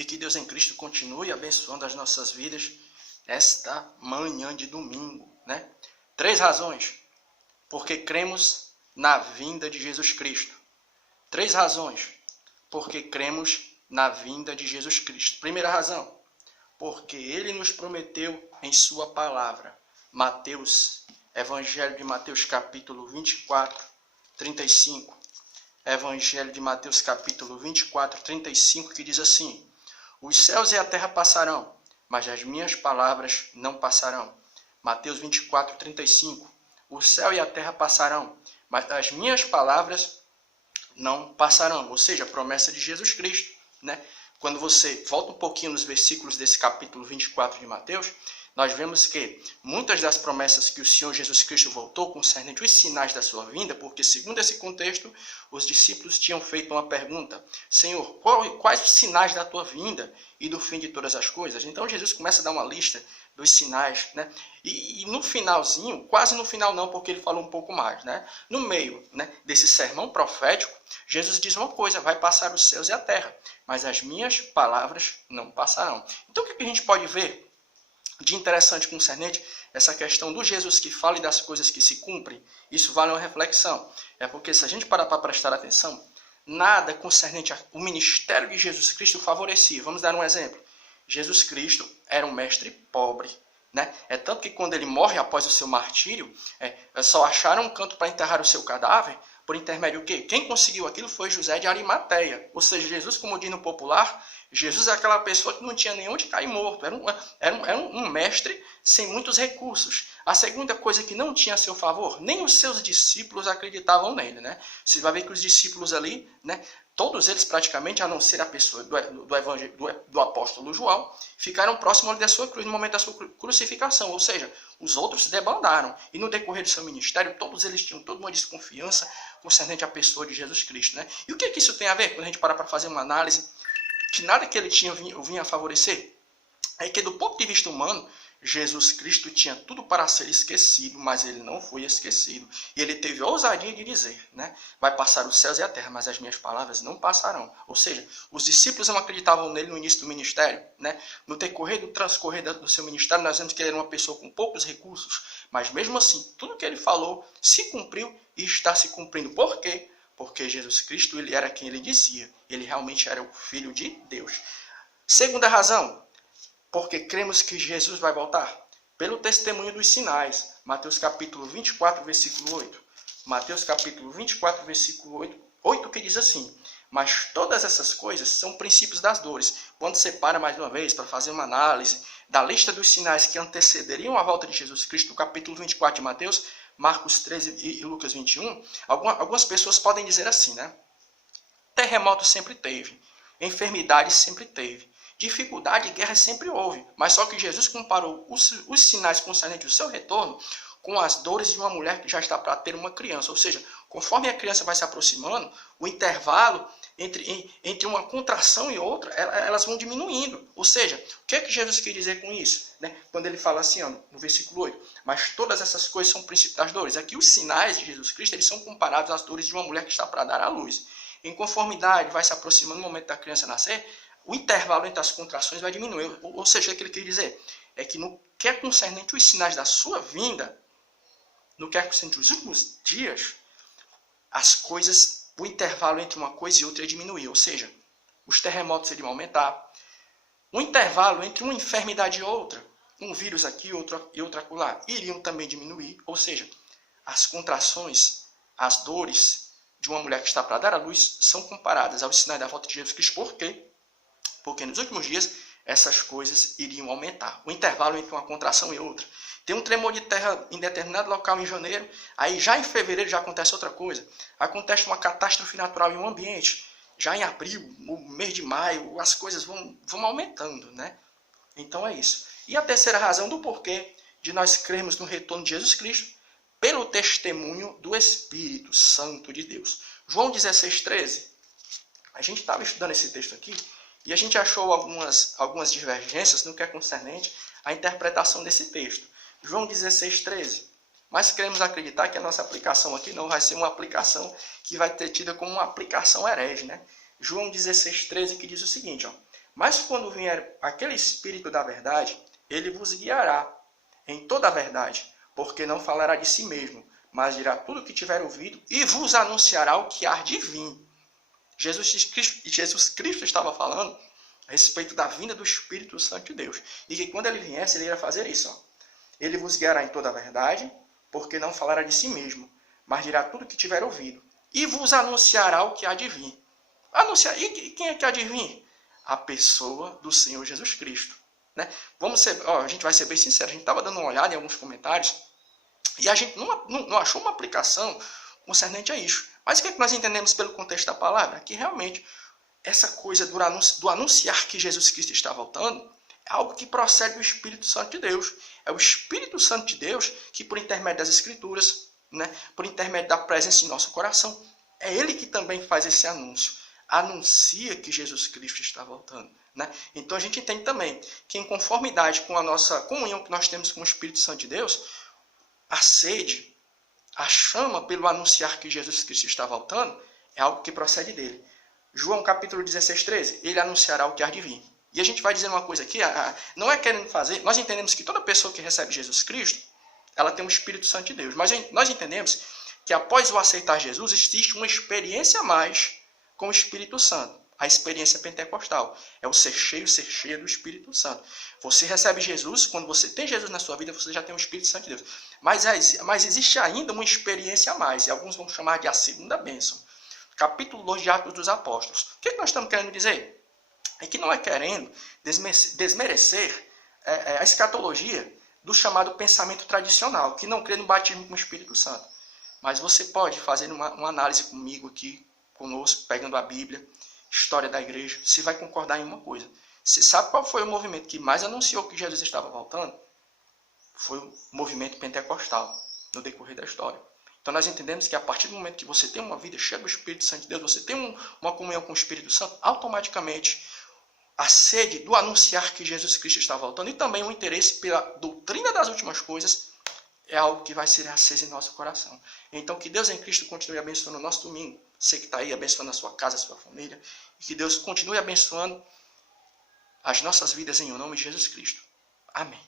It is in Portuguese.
e que Deus em Cristo continue abençoando as nossas vidas esta manhã de domingo, né? 3 razões. Porque cremos na vinda de Jesus Cristo. 3 razões. Porque cremos na vinda de Jesus Cristo. Primeira razão. Porque Ele nos prometeu em sua palavra. Evangelho de Mateus capítulo 24, 35. Evangelho de Mateus capítulo 24, 35, que diz assim: os céus e a terra passarão, mas as minhas palavras não passarão. Mateus 24, 35. O céu e a terra passarão, mas as minhas palavras não passarão. Ou seja, a promessa de Jesus Cristo, né? Quando você volta um pouquinho nos versículos desse capítulo 24 de Mateus, nós vemos que muitas das promessas que o Senhor Jesus Cristo voltou concernente os sinais da sua vinda, porque segundo esse contexto, os discípulos tinham feito uma pergunta: Senhor, quais os sinais da tua vinda e do fim de todas as coisas? Então Jesus começa a dar uma lista dos sinais, né? E no finalzinho, quase no final não, porque ele falou um pouco mais, né? No meio, né, desse sermão profético, Jesus diz uma coisa: vai passar os céus e a terra, mas as minhas palavras não passarão. Então o que a gente pode ver de interessante concernente essa questão do Jesus que fala e das coisas que se cumprem? Isso vale uma reflexão. É porque se a gente parar para prestar atenção, nada concernente ao ministério de Jesus Cristo favorecia. Vamos dar um exemplo. Jesus Cristo era um mestre pobre, né? É tanto que quando ele morre após o seu martírio, só acharam um canto para enterrar o seu cadáver, por intermédio do quê? Quem conseguiu aquilo foi José de Arimateia. Ou seja, Jesus, como diz no popular, Jesus é aquela pessoa que não tinha nem onde cair morto. Era um mestre sem muitos recursos. A segunda coisa que não tinha a seu favor, nem os seus discípulos acreditavam nele, né? Você vai ver que os discípulos ali, né, todos eles praticamente, a não ser a pessoa do apóstolo João, ficaram próximos da sua cruz no momento da sua crucificação. Ou seja, os outros se debandaram. E no decorrer do seu ministério, todos eles tinham toda uma desconfiança concernente à pessoa de Jesus Cristo, né? E o que isso tem a ver? Quando a gente para fazer uma análise, que nada que ele tinha vinha a favorecer, é que do ponto de vista humano, Jesus Cristo tinha tudo para ser esquecido, mas ele não foi esquecido. E ele teve a ousadia de dizer, né? Vai passar os céus e a terra, mas as minhas palavras não passarão. Ou seja, os discípulos não acreditavam nele no início do ministério, né? No transcorrer do seu ministério, nós vemos que ele era uma pessoa com poucos recursos, mas mesmo assim, tudo que ele falou se cumpriu e está se cumprindo. Por quê? Porque Jesus Cristo, ele era quem ele dizia. Ele realmente era o Filho de Deus. Segunda razão, porque cremos que Jesus vai voltar. Pelo testemunho dos sinais. Mateus capítulo 24, versículo 8. Mateus capítulo 24, versículo 8, que diz assim: mas todas essas coisas são princípios das dores. Quando você para mais uma vez para fazer uma análise da lista dos sinais que antecederiam a volta de Jesus Cristo, no capítulo 24 de Mateus, Marcos 13 e Lucas 21, algumas pessoas podem dizer assim, né? Terremoto sempre teve, enfermidade sempre teve, dificuldade e guerra sempre houve. Mas só que Jesus comparou os sinais concernentes ao seu retorno com as dores de uma mulher que já está para ter uma criança. Ou seja, conforme a criança vai se aproximando, o intervalo entre uma contração e outra, elas vão diminuindo. Ou seja, o que é que Jesus quer dizer com isso? Né? Quando ele fala assim, ó, no versículo 8, mas todas essas coisas são princípios das dores. Aqui os sinais de Jesus Cristo, eles são comparados às dores de uma mulher que está para dar à luz. Em conformidade, vai se aproximando no momento da criança nascer, o intervalo entre as contrações vai diminuir. Ou seja, o que ele quer dizer é que no que é concernente os sinais da sua vinda, no que é concernente os últimos dias, as coisas, o intervalo entre uma coisa e outra ia diminuir. Ou seja, os terremotos iriam aumentar. O intervalo entre uma enfermidade e outra, um vírus aqui e outro acolá, iriam também diminuir. Ou seja, as contrações, as dores de uma mulher que está para dar à luz são comparadas aos sinais da volta de Jesus Cristo. Por quê? Porque nos últimos dias essas coisas iriam aumentar. O intervalo entre uma contração e outra. Tem um tremor de terra em determinado local em janeiro, aí já em fevereiro já acontece outra coisa. Acontece uma catástrofe natural em um ambiente. Já em abril, no mês de maio, as coisas vão aumentando, né? Então é isso. E a terceira razão do porquê de nós crermos no retorno de Jesus Cristo, pelo testemunho do Espírito Santo de Deus. João 16,13. A gente estava estudando esse texto aqui e a gente achou algumas divergências no que é concernente à interpretação desse texto. João 16,13. Mas queremos acreditar que a nossa aplicação aqui não vai ser uma aplicação que vai ter tida como uma aplicação herege, né? João 16,13, que diz o seguinte, ó: Mas quando vier aquele Espírito da verdade, ele vos guiará em toda a verdade, porque não falará de si mesmo, mas dirá tudo o que tiver ouvido e vos anunciará o que há de vir. Jesus Cristo estava falando a respeito da vinda do Espírito Santo de Deus. E que quando ele viesse, ele ia fazer isso. Ó. Ele vos guiará em toda a verdade, porque não falará de si mesmo, mas dirá tudo o que tiver ouvido. E vos anunciará o que há de vir. Anunciar. E quem é que há de vir? A pessoa do Senhor Jesus Cristo. Né? A gente vai ser bem sincero. A gente estava dando uma olhada em alguns comentários e a gente não achou uma aplicação concernente a isso. Mas o que nós entendemos pelo contexto da palavra? Que realmente essa coisa do anunciar que Jesus Cristo está voltando é algo que procede do Espírito Santo de Deus. É o Espírito Santo de Deus que, por intermédio das Escrituras, né, por intermédio da presença em nosso coração, é Ele que também faz esse anúncio. Anuncia que Jesus Cristo está voltando. Né? Então a gente entende também que, em conformidade com a nossa comunhão que nós temos com o Espírito Santo de Deus, a sede, a chama pelo anunciar que Jesus Cristo está voltando, é algo que procede dele. João capítulo 16, 13, ele anunciará o que há de vir. E a gente vai dizer uma coisa aqui, não é querendo fazer, nós entendemos que toda pessoa que recebe Jesus Cristo, ela tem um Espírito Santo de Deus. Mas nós entendemos que após o aceitar Jesus, existe uma experiência a mais com o Espírito Santo. A experiência pentecostal. É o ser cheio do Espírito Santo. Você recebe Jesus, quando você tem Jesus na sua vida, você já tem o Espírito Santo de Deus. Mas existe ainda uma experiência a mais, e alguns vão chamar de a segunda bênção. Capítulo 2 de Atos dos Apóstolos. O que nós estamos querendo dizer? É que não é querendo desmerecer a escatologia do chamado pensamento tradicional, que não crê no batismo com o Espírito Santo. Mas você pode fazer uma análise comigo aqui, conosco, pegando a Bíblia, história da igreja, você vai concordar em uma coisa. Você sabe qual foi o movimento que mais anunciou que Jesus estava voltando? Foi o movimento pentecostal, no decorrer da história. Então nós entendemos que a partir do momento que você tem uma vida cheia do Espírito Santo de Deus, você tem uma comunhão com o Espírito Santo, automaticamente a sede do anunciar que Jesus Cristo está voltando e também o interesse pela doutrina das últimas coisas é algo que vai ser aceso em nosso coração. Então que Deus em Cristo continue abençoando o nosso domingo. Você que está aí abençoando a sua casa, a sua família. E que Deus continue abençoando as nossas vidas em nome de Jesus Cristo. Amém.